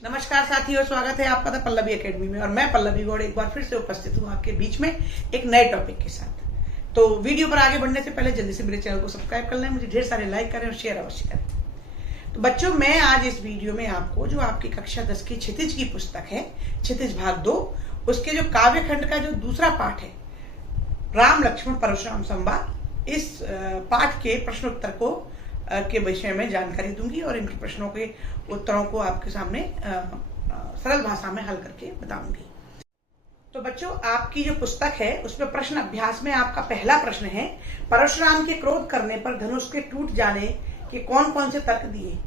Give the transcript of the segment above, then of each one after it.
नमस्कार साथियों, स्वागत है आपका द पल्लवी एकेडमी में। और मैं पल्लवी गौड़ एक बार फिर से उपस्थित हूँ आपके बीच में एक नए टॉपिक के साथ। तो वीडियो पर आगे बढ़ने से पहले जल्दी से मेरे चैनल को सब्सक्राइब कर लें, मुझे ढेर सारे लाइक करें और शेयर अवश्य करें। तो बच्चों, मैं आज इस वीडियो में आपको जो आपकी कक्षा 10 की क्षितिज की पुस्तक है, क्षितिज भाग 2, उसके जो काव्य खंड का जो दूसरा पाठ है, राम लक्ष्मण परशुराम संवाद, इस पाठ के प्रश्नोत्तर को के विषय में जानकारी दूंगी और इनके प्रश्नों के उत्तरों को आपके सामने सरल भाषा में हल करके बताऊंगी। तो बच्चों, आपकी जो पुस्तक है उसमें प्रश्न अभ्यास में आपका पहला प्रश्न है, परशुराम के क्रोध करने पर धनुष के टूट जाने के कौन कौन से तर्क दिए।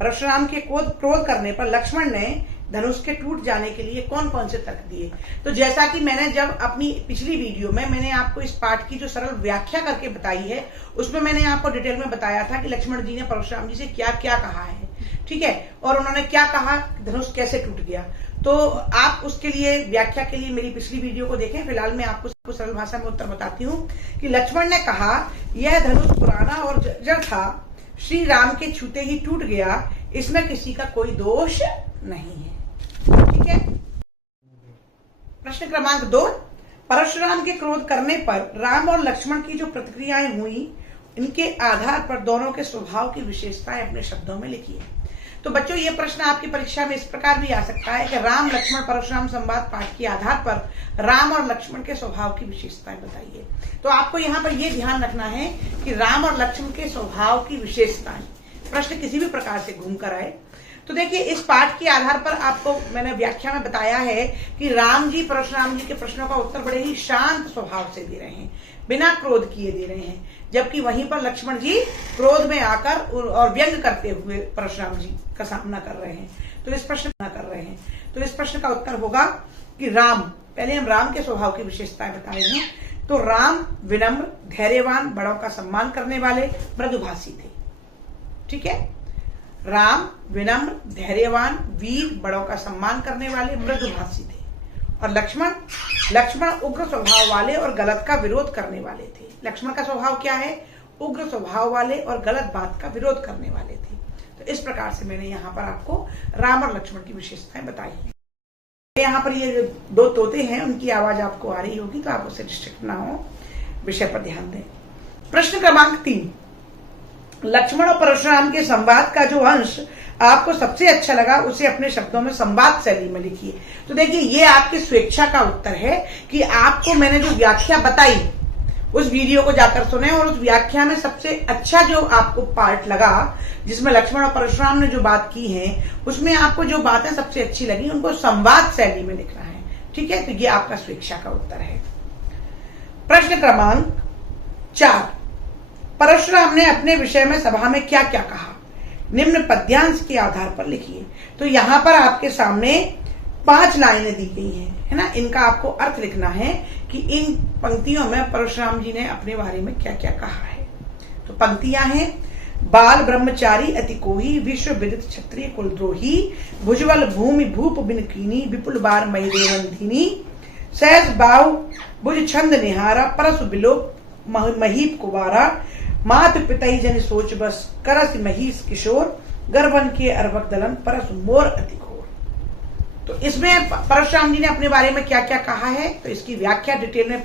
परशुराम के क्रोध करने पर लक्ष्मण ने धनुष के टूट जाने के लिए कौन कौन से तर्क दिए। तो जैसा कि मैंने जब अपनी पिछली वीडियो में मैंने आपको इस पाठ की जो सरल व्याख्या करके बताई है, उसमें मैंने आपको डिटेल में बताया था कि लक्ष्मण जी ने परशुराम जी से क्या क्या कहा है, ठीक है, और उन्होंने क्या कहा, धनुष कैसे टूट गया। तो आप उसके लिए व्याख्या के लिए मेरी पिछली वीडियो को देखें। फिलहाल मैं आपको सरल भाषा में उत्तर बताती हूँ कि लक्ष्मण ने कहा, यह धनुष पुराना और जर्जर था, श्री राम के छूते ही टूट गया, इसमें किसी का कोई दोष नहीं है। ठीक है। प्रश्न क्रमांक 2, परशुराम के क्रोध करने पर राम और लक्ष्मण की जो प्रतिक्रियाएं हुई, इनके आधार पर दोनों के स्वभाव की विशेषताएं अपने शब्दों में लिखिए। तो बच्चों, ये प्रश्न आपकी परीक्षा में इस प्रकार भी आ सकता है कि राम लक्ष्मण परशुराम संवाद पाठ के आधार पर राम और लक्ष्मण के स्वभाव की विशेषताएं बताइए। तो आपको यहाँ पर यह ध्यान रखना है कि राम और लक्ष्मण के स्वभाव की विशेषताएं, प्रश्न किसी भी प्रकार से घूम कर आए। तो देखिए, इस पाठ के आधार पर आपको मैंने व्याख्या में बताया है कि राम जी परशुराम जी के प्रश्नों का उत्तर बड़े ही शांत स्वभाव से दे रहे हैं, बिना क्रोध किए दे रहे हैं, जबकि वहीं पर लक्ष्मण जी क्रोध में आकर और व्यंग करते हुए परशुराम जी का सामना कर रहे हैं। तो इस प्रश्न का उत्तर होगा कि राम, पहले हम राम के स्वभाव की विशेषताएं बताए हैं। तो राम विनम्र, धैर्यवान, बड़ों का सम्मान करने वाले, मृदुभाषी थे। ठीक है, राम विनम्र, धैर्यवान, वीर, बड़ों का सम्मान करने वाले, मृदुभाषी थे। और लक्ष्मण उग्र स्वभाव वाले और गलत का विरोध करने वाले थे। लक्ष्मण का स्वभाव क्या है? उग्र स्वभाव वाले और गलत बात का विरोध करने वाले थे। तो इस प्रकार से मैंने यहाँ पर आपको राम और लक्ष्मण की विशेषताएं बताई है। यहाँ पर ये दो तोते हैं, उनकी आवाज आपको आ रही होगी, तो आप उससे डिस्ट्रैक्ट ना हो, विषय पर ध्यान दें। प्रश्न क्रमांक 3, लक्ष्मण और परशुराम के संवाद का जो अंश आपको सबसे अच्छा लगा, उसे अपने शब्दों में संवाद शैली में लिखिए। तो देखिए, ये आपकी स्वेच्छा का उत्तर है कि आपको मैंने जो व्याख्या बताई, उस वीडियो को जाकर सुने और उस व्याख्या में सबसे अच्छा जो आपको पार्ट लगा, जिसमें लक्ष्मण और परशुराम ने जो बात की है, उसमें आपको जो बातें सबसे अच्छी लगी, उनको संवाद शैली में लिखना है। ठीक है, तो ये आपका स्वेच्छा का उत्तर है। प्रश्न क्रमांक 4, परशुराम ने अपने विषय में सभा में क्या क्या कहा, निम्न पद्यांश के आधार पर लिखिए। तो यहाँ पर आपके सामने 5 लाइनें दी गई हैं, है ना। इनका आपको अर्थ लिखना है कि इन पंक्तियों में परशुराम जी ने अपने बारे में क्या क्या कहा है। तो पंक्तियां हैं, बाल ब्रह्मचारी अति कोही, विश्व विदित क्षत्रिय कुलद्रोही, भुजबल भूमि भूप बिन कीनी, विपुल बार मई देवंधिनी, सहज बाहु भुज छंद निहारा, परसु बिलोप महीप कुवारा, मात पितई जन सोच बस, करस महीस किशोर, गर्भन के अर्वक दलन, परस मोर अति घोर। तो इसमें परशुराम जी ने अपने बारे में क्या क्या कहा है, तो इसकी व्याख्या डिटेल में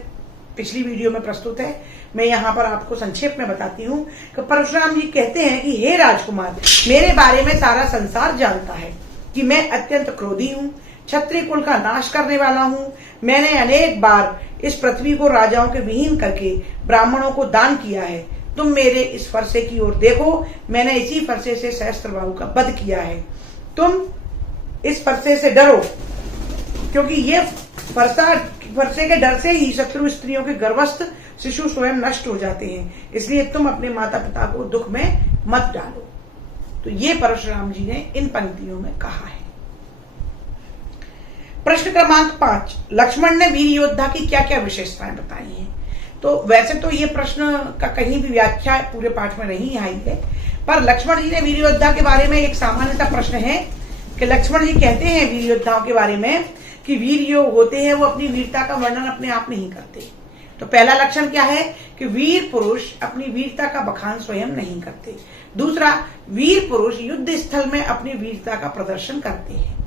पिछली वीडियो में प्रस्तुत है। मैं यहाँ पर आपको संक्षेप में बताती हूँ कि परशुराम जी कहते हैं कि हे राजकुमार, मेरे बारे में सारा संसार जानता है कि मैं अत्यंत क्रोधी हूँ, क्षत्रिय कुल का नाश करने वाला हूँ। मैंने अनेक बार इस पृथ्वी को राजाओं के विहीन करके ब्राह्मणों को दान किया है। तुम मेरे इस फरसे की ओर देखो, मैंने इसी फरसे से सहस्त्रबाहु का वध किया है। तुम इस फरसे से डरो, क्योंकि ये फरसे के डर से ही शत्रु स्त्रियों के गर्भस्थ शिशु स्वयं नष्ट हो जाते हैं। इसलिए तुम अपने माता पिता को दुख में मत डालो। तो ये परशुराम जी ने इन पंक्तियों में कहा है। प्रश्न क्रमांक 5, लक्ष्मण ने वीर योद्धा की क्या क्या विशेषताएं बताई हैं। तो वैसे तो ये प्रश्न का कहीं भी व्याख्या पूरे पाठ में नहीं आई है, पर लक्ष्मण जी ने वीर योद्धा के बारे में एक सामान्यतः प्रश्न है कि लक्ष्मण जी कहते हैं वीर योद्धाओं के बारे में कि वीर जो होते हैं वो अपनी वीरता का वर्णन अपने आप नहीं करते, तो पहला लक्षण क्या है कि वीर पुरुष अपनी वीरता का बखान स्वयं नहीं करते। दूसरा, वीर पुरुष युद्ध स्थल में अपनी वीरता का प्रदर्शन करते हैं।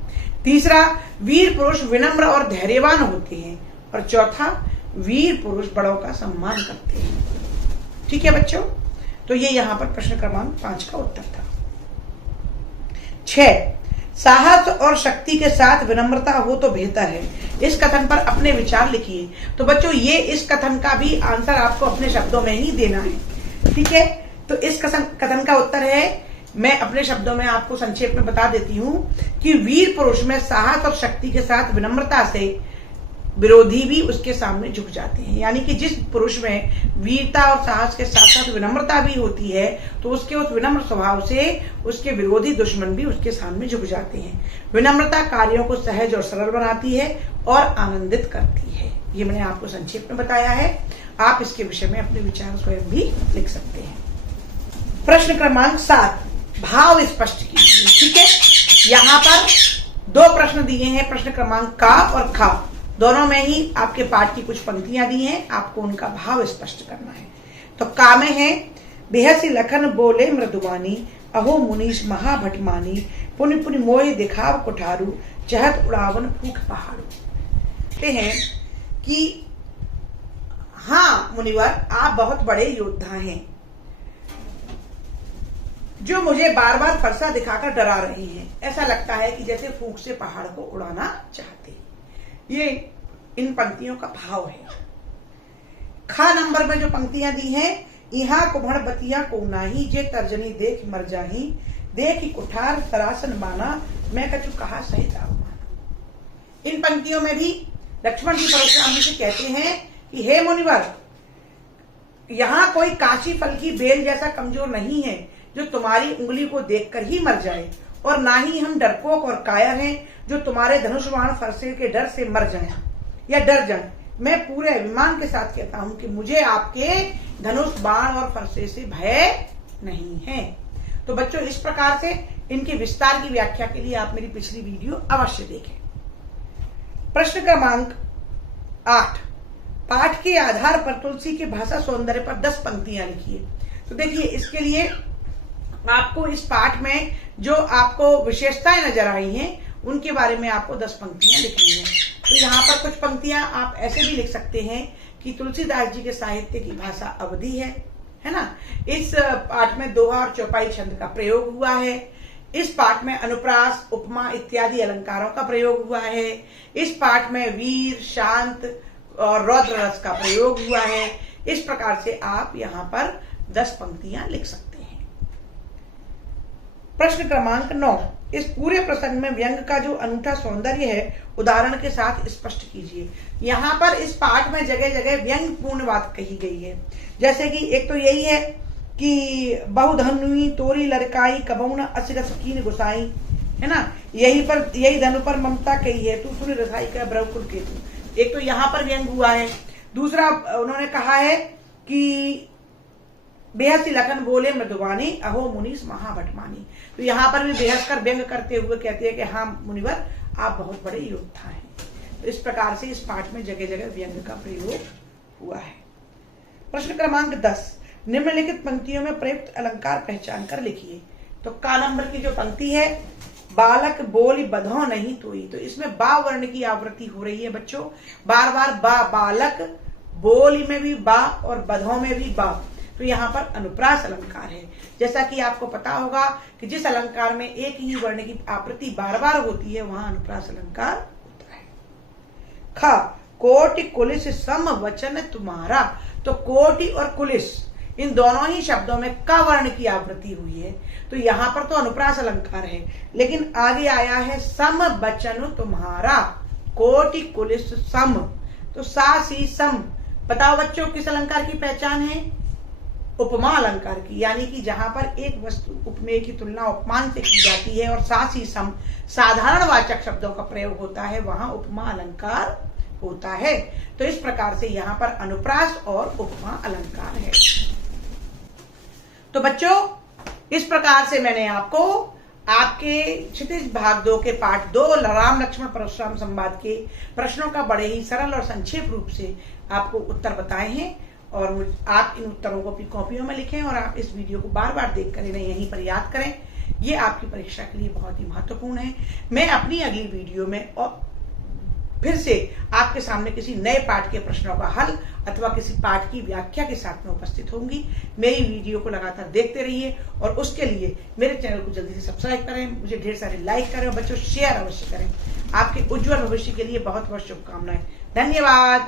तीसरा, वीर पुरुष विनम्र और धैर्यवान होते हैं। और चौथा, वीर पुरुष बड़ों का सम्मान करते हैं। ठीक है बच्चों, तो ये यहां पर प्रश्न क्रमांक 5 का उत्तर था। 6, साहस और शक्ति के साथ विनम्रता हो तो बेहतर है। इस कथन पर अपने विचार लिखिए। तो बच्चों, ये इस कथन का भी आंसर आपको अपने शब्दों में ही देना है। ठीक है, तो इस कथन का उत्तर है, मैं अपने शब्दों में आपको संक्षेप में बता देती हूं कि वीर पुरुष में साहस और शक्ति के साथ विनम्रता से विरोधी भी उसके सामने झुक जाते हैं। यानी कि जिस पुरुष में वीरता और साहस के साथ साथ विनम्रता भी होती है, तो उसके उस विनम्र स्वभाव से उसके विरोधी दुश्मन भी उसके सामने झुक जाते हैं। विनम्रता कार्यों को सहज और सरल बनाती है और आनंदित करती है। ये मैंने आपको संक्षेप में बताया है। आप इसके विषय में अपने विचार स्वयं भी लिख सकते हैं। प्रश्न क्रमांक 7, भाव स्पष्ट कीजिए। ठीक है, यहाँ पर 2 प्रश्न दिए हैं, प्रश्न क्रमांक का और खा, दोनों में ही आपके पाठ की कुछ पंक्तियां दी हैं, आपको उनका भाव स्पष्ट करना है। तो का में है, बेहसी लखन बोले मृदुवानी, अहो मुनीश महाभटमानी, पुनि पुनि मोय दिखाव कुठारू, चहत उड़ावन फूक पहाड़ू। कहते हैं कि हाँ मुनिवर, आप बहुत बड़े योद्धा हैं जो मुझे बार बार फरसा दिखाकर डरा रहे हैं। ऐसा लगता है कि जैसे फूंक से पहाड़ को उड़ाना चाहते हैं। ये इन पंक्तियों का भाव है। खा नंबर में जो पंक्तियां दी हैं, यहाँ कुभड़ बतिया को नाही, जे तर्जनी देख मर जाही, देख कुठार तरासन माना, मैं कछु कहा सहित आओ माना। इन पंक्तियों में भी लक्ष्मण जी परशुराम जी से कहते हैं कि हे मुनिवर, यहाँ कोई काशी फल की बेल जैसा कमजोर नहीं है जो तुम्हारी उंगली को देखकर ही मर जाए, और ना ही हम डरपोक और कायर हैं जो तुम्हारे धनुष बाण फरसे के डर से मर जाएं या डर जाएं। मैं पूरे अभिमान के साथ कहता हूं कि मुझे आपके धनुष बाण और फरसे से भय नहीं है। तो बच्चों, इस प्रकार से इनके विस्तार की व्याख्या के लिए आप मेरी पिछली वीडियो अवश्य देखें। प्रश्न क्रमांक 8, पाठ के आधार पर तुलसी के भाषा सौंदर्य पर 10 पंक्तियां लिखिए। तो देखिए, इसके लिए आपको इस पाठ में जो आपको विशेषताएं नजर आई हैं, उनके बारे में आपको 10 पंक्तियां लिखनी है। तो यहाँ पर कुछ पंक्तियां आप ऐसे भी लिख सकते हैं कि तुलसीदास जी के साहित्य की भाषा अवधी है ना। इस पाठ में दोहा और चौपाई छंद का प्रयोग हुआ है। इस पाठ में अनुप्रास, उपमा इत्यादि अलंकारों का प्रयोग हुआ है। इस पाठ में वीर, शांत और रौद्र रस का प्रयोग हुआ है। इस प्रकार से आप यहाँ पर 10 पंक्तियां लिख सकते हैं। प्रश्न क्रमांक 9, इस पूरे प्रसंग में व्यंग का जो अनूठा सौंदर्य है उदाहरण के साथ स्पष्ट कीजिए। यहाँ पर इस पाठ में जगह जगह व्यंग पूर्ण बात कही गई है। जैसे कि एक तो यही है कि बहुधनुई तोरी लड़काई, कबौन असिरस कीन गुसाई, है ना। यही धनु पर ममता कही है, तू सुन रसाई का ब्रह्मकुल केतु। एक तो यहाँ पर व्यंग हुआ है। दूसरा उन्होंने कहा है कि बेहसी लखन बोले मृदुवानी, अहो मुनीस महाभटमानी। तो यहाँ पर भी बेहस कर व्यंग करते हुए कहते हैं कि हाँ मुनिवर, आप बहुत बड़े योद्धा हैं। तो इस प्रकार से इस पाठ में जगह जगह व्यंग का प्रयोग हुआ है। प्रश्न क्रमांक 10, निम्नलिखित पंक्तियों में प्रयुक्त अलंकार पहचान कर लिखिए। तो का नंबर की जो पंक्ति है, बालक बोली बधो नहीं तोई, तो इसमें बा वर्ण की आवृत्ति हो रही है बच्चों। बार बार बा, बालक, बोली में भी बा और बधो में भी बा। तो यहाँ पर अनुप्रास अलंकार है। जैसा कि आपको पता होगा कि जिस अलंकार में एक ही वर्ण की आवृत्ति बार बार होती है, वहां अनुप्रास अलंकार होता है। खा, कोटि कुलिस सम वचन तुम्हारा। तो कोटि और कुलिस, इन दोनों ही शब्दों में क वर्ण की आवृत्ति हुई है। तो यहाँ पर तो अनुप्रास अलंकार है, लेकिन आगे आया है सम वचन तुम्हारा, कोटि कुलिस सम। तो सा सी सम, बताओ बच्चों किस अलंकार की पहचान है? उपमा अलंकार की। यानी कि जहां पर एक वस्तु उपमेय की तुलना उपमान से की जाती है और साथ ही सम साधारण वाचक शब्दों का प्रयोग होता है, वहां उपमा अलंकार होता है। तो इस प्रकार से यहाँ पर अनुप्रास और उपमा अलंकार है। तो बच्चों, इस प्रकार से मैंने आपको आपके क्षितिज भाग 2 के पाठ 2 राम लक्ष्मण परशुराम संवाद के प्रश्नों का बड़े ही सरल और संक्षेप रूप से आपको उत्तर बताए हैं और आप इन उत्तरों को अपनी कॉपियों में लिखें और आप इस वीडियो को बार बार देख कर इन्हें यहीं पर याद करें। ये आपकी परीक्षा के लिए बहुत ही महत्वपूर्ण है। मैं अपनी अगली वीडियो में और फिर से आपके सामने किसी नए पाठ के प्रश्नों का हल अथवा किसी पाठ की व्याख्या के साथ में उपस्थित होंगी। मेरी वीडियो को लगातार देखते रहिए और उसके लिए मेरे चैनल को जल्दी से सब्सक्राइब करें, मुझे ढेर सारे लाइक करें और बच्चों शेयर अवश्य करें। आपके उज्जवल भविष्य के लिए बहुत बहुत शुभकामनाएं। धन्यवाद।